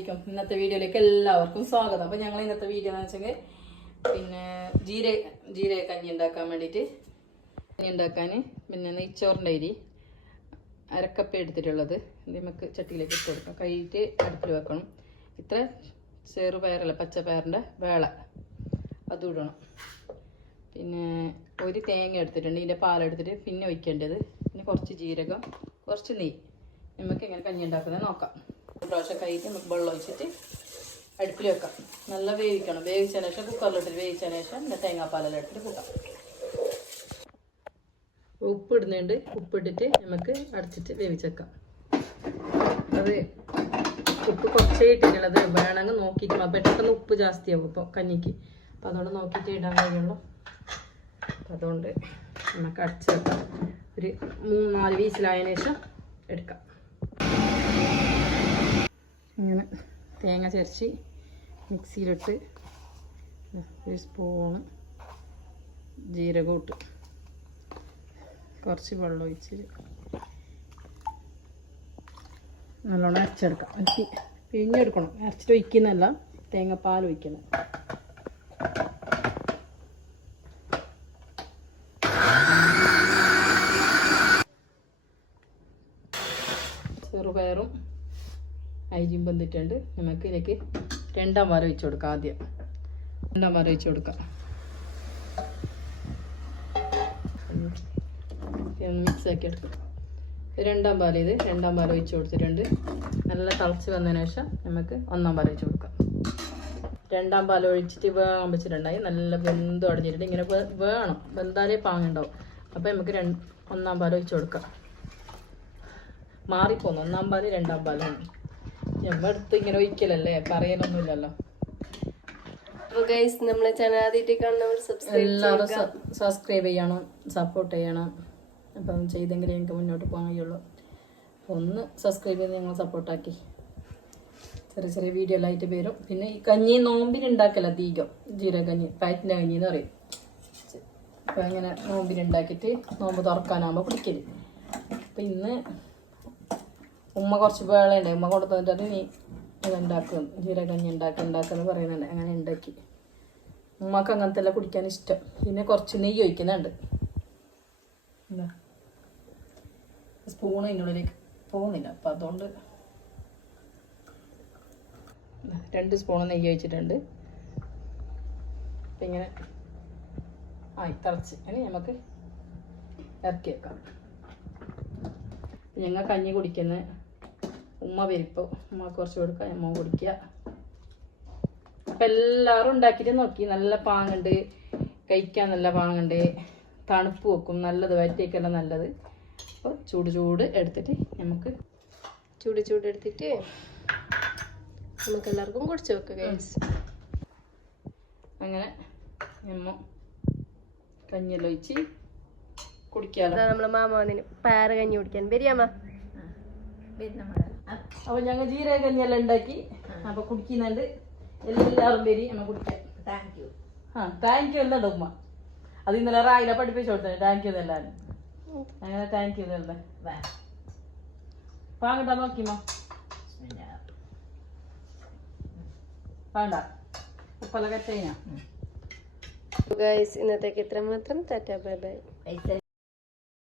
അസ്സലാമലൈക്കും. ഇന്നത്തെ വീഡിയോയിലേക്ക് എല്ലാവർക്കും സ്വാഗതം. അപ്പോൾ ഞങ്ങൾ ഇന്നത്തെ വീഡിയോ എന്ന് വെച്ചെങ്കിൽ പിന്നെ ജീരക കഞ്ഞി ഉണ്ടാക്കാൻ വേണ്ടിയിട്ട് പിന്നെ നെയ്ച്ചോറിൻ്റെ അരി അരക്കപ്പ എടുത്തിട്ടുള്ളത് നമുക്ക് ചട്ടിയിലേക്ക് ഇട്ട് കൊടുക്കാം. കൈയിട്ട് അടുപ്പിൽ വെക്കണം. ഇത്ര ചെറുപയറല്ല പച്ചപ്പയറിൻ്റെ വേള അതും ഇടണം. പിന്നെ ഒരു തേങ്ങ എടുത്തിട്ടുണ്ട്, ഇതിൻ്റെ പാലെടുത്തിട്ട് പിന്നെ ഒഴിക്കേണ്ടത്. പിന്നെ കുറച്ച് ജീരകം, കുറച്ച് നെയ്യ്. നമുക്ക് എങ്ങനെ കഞ്ഞി ഉണ്ടാക്കുന്നത് നോക്കാം. ഒരു പ്രാവശ്യം കൈയിട്ട് നമുക്ക് വെള്ളം ഒഴിച്ചിട്ട് അടുപ്പിൽ വെക്കാം. നല്ല വേവിക്കണം. വേവിച്ചതിന് ശേഷം കുക്കറിലിട്ട് വേവിച്ചതിന് ശേഷം പിന്നെ തേങ്ങാപ്പാലെല്ലാം എടുത്തിട്ട് കൂട്ടാം. ഉപ്പിടുന്നുണ്ട്. ഉപ്പിട്ടിട്ട് നമുക്ക് അടച്ചിട്ട് വേവിച്ചേക്കാം. അത് ഉപ്പ് കുറച്ചേ ഇട്ടിട്ടുള്ളത്, വേണമെങ്കിൽ നോക്കിയിട്ട് പെട്ടെന്ന് ഉപ്പ് ജാസ്തിയാവും ഇപ്പോൾ കഞ്ഞിക്ക്. അപ്പം അതുകൊണ്ട് നോക്കിയിട്ട് ഇടാൻ കഴിയുള്ളൂ. അപ്പം അതുകൊണ്ട് നമുക്ക് അടച്ച് വെക്കാം. ഒരു 3-4 വീസിലായതിനു ശേഷം എടുക്കാം. ഇങ്ങനെ തേങ്ങ ചരച്ച് മിക്സിയിലിട്ട് ഒരു സ്പൂണ് ജീരകം ഇട്ട് കുറച്ച് വെള്ളം ഒഴിച്ച് നല്ലോണം അരച്ചെടുക്കാം. പിഴിഞ്ഞെടുക്കണം. അരച്ചിട്ട് ഒഴിക്കുന്നതല്ല, തേങ്ങാപ്പാൽ ഒഴിക്കുന്നത്. ചെറുപയറും അരിയും വെന്തിട്ടുണ്ട്. നമുക്ക് ഇതിലേക്ക് 2 പാൽ ഒഴിച്ച് കൊടുക്കാം. ആദ്യം 2 പാൽ ഒഴിച്ച് കൊടുക്കാം. മിക്സ് ആക്കി എടുക്കാം. 2 പാൽ ഇത് 2 പാൽ ഒഴിച്ച് കൊടുത്തിട്ടുണ്ട്. നല്ല തിളച്ച് വന്നതിന് ശേഷം നമുക്ക് 1 പാൽ ഒഴിച്ച് കൊടുക്കാം. 2 പാൽ ഒഴിച്ചിട്ട് വേഗം വെച്ചിട്ടുണ്ടായി. നല്ല വെന്ത് അടഞ്ഞിട്ടുണ്ട്. ഇങ്ങനെ വേണം, വെന്താലേ പാങ്ങുണ്ടാവും. അപ്പോൾ നമുക്ക് 1 പാൽ ഒഴിച്ച് കൊടുക്കാം. മാറിപ്പോന്നു. 1 പാൽ 2 പാലാണ്. ഞമ്മടുത്ത് ഇങ്ങനെ ഒഴിക്കലല്ലേ, പറയാനൊന്നുമില്ലല്ലോ. നമ്മളെ ചാനൽ എല്ലാവരും സബ്സ്ക്രൈബ് ചെയ്യണം, സപ്പോർട്ട് ചെയ്യണം. അപ്പം ചെയ്തെങ്കിലേ എനിക്ക് മുന്നോട്ട് പോകാൻ കഴിയുള്ളൂ. ഒന്ന് സബ്സ്ക്രൈബ് ചെയ്ത് ഞങ്ങൾ സപ്പോർട്ടാക്കി ചെറിയ ചെറിയ വീഡിയോ എല്ലാം ആയിട്ട് വരും. പിന്നെ ഈ കഞ്ഞി നോമ്പിനുണ്ടാക്കല അധികം ജീരക കഞ്ഞി, പാറ്റിൻ്റെ കഞ്ഞി എന്ന് പറയും. അപ്പം ഇങ്ങനെ നോമ്പിനുണ്ടാക്കിയിട്ട് നോമ്പ് തുറക്കാനാകുമ്പോൾ കുടിക്കല്. അപ്പം ഇന്ന് ഉമ്മ കുറച്ച് വേളയുണ്ട്, ഉമ്മ കൊടുത്തിട്ട് നീ ഇതുണ്ടാക്കും, ജീരകഞ്ഞി ഉണ്ടാക്കുമെന്ന് പറയുന്നുണ്ട്. അങ്ങനെ ഉണ്ടാക്കി. ഉമ്മക്ക് അങ്ങനത്തെ എല്ലാം കുടിക്കാൻ ഇഷ്ടം. പിന്നെ കുറച്ച് നെയ്യ് ഒഴിക്കുന്നുണ്ട്. എന്താ സ്പൂണ് ഇതിനുള്ളിലേക്ക് പോകുന്നില്ല, അപ്പം അതുകൊണ്ട് 2 സ്പൂണ് നെയ്യ് ഒഴിച്ചിട്ടുണ്ട്. അപ്പം ഇങ്ങനെ തിളച്ച് ഇനി നമുക്ക് ഇറക്കി വെക്കാം. ഞങ്ങൾ കഞ്ഞി കുടിക്കുന്ന ഉമ്മ വരിപ്പോൾ ഉമ്മ കുറച്ച് കൊടുക്കുക, അമ്മ കുടിക്കുക. അപ്പം എല്ലാവരും ഉണ്ടാക്കിയിട്ട് നോക്കി. നല്ല പാങ്ങുണ്ട്, കഴിക്കാൻ നല്ല പാങ്ങുണ്ട്, തണുപ്പ് വെക്കും, നല്ലത് വയറ്റേക്കെല്ലാം നല്ലത്. അപ്പോൾ ചൂട് എടുത്തിട്ട് നമുക്ക് ചൂട് എടുത്തിട്ട് നമുക്ക് എല്ലാവർക്കും കുടിച്ച് വെക്കുക ഗൈസ്. അങ്ങനെ അമ്മ കഞ്ഞിയെല്ലാം ഒഴിച്ച് കുടിക്കാലോ. നമ്മളെ മാമാവിന് പയറ് കഞ്ഞി കുടിക്കാൻ വരികമ്മ. അപ്പൊ ഞങ്ങൾ ജീരക കഞ്ഞിയെല്ലാം ഉണ്ടാക്കി. അപ്പൊ കുടിക്കുന്നുണ്ട്. എല്ലാവരും വരി അമ്മ കുടിക്കാൻ. താങ്ക് യു എല്ലാം ഉമ്മ. അത് ഇന്നലെ റായില പഠിപ്പിച്ചു കൊടുത്തേ. താങ്ക് യു എല്ലാവരും. അങ്ങനെ താങ്ക് യു അല്ലേ. പാങ്ങട്ടാ നോക്കിമ്മ. വേണ്ട ഉപ്പല കറ്റ. ഗൈസ് ഇന്നത്തേക്ക് ഇത്ര മാത്രം. Tata bye bye.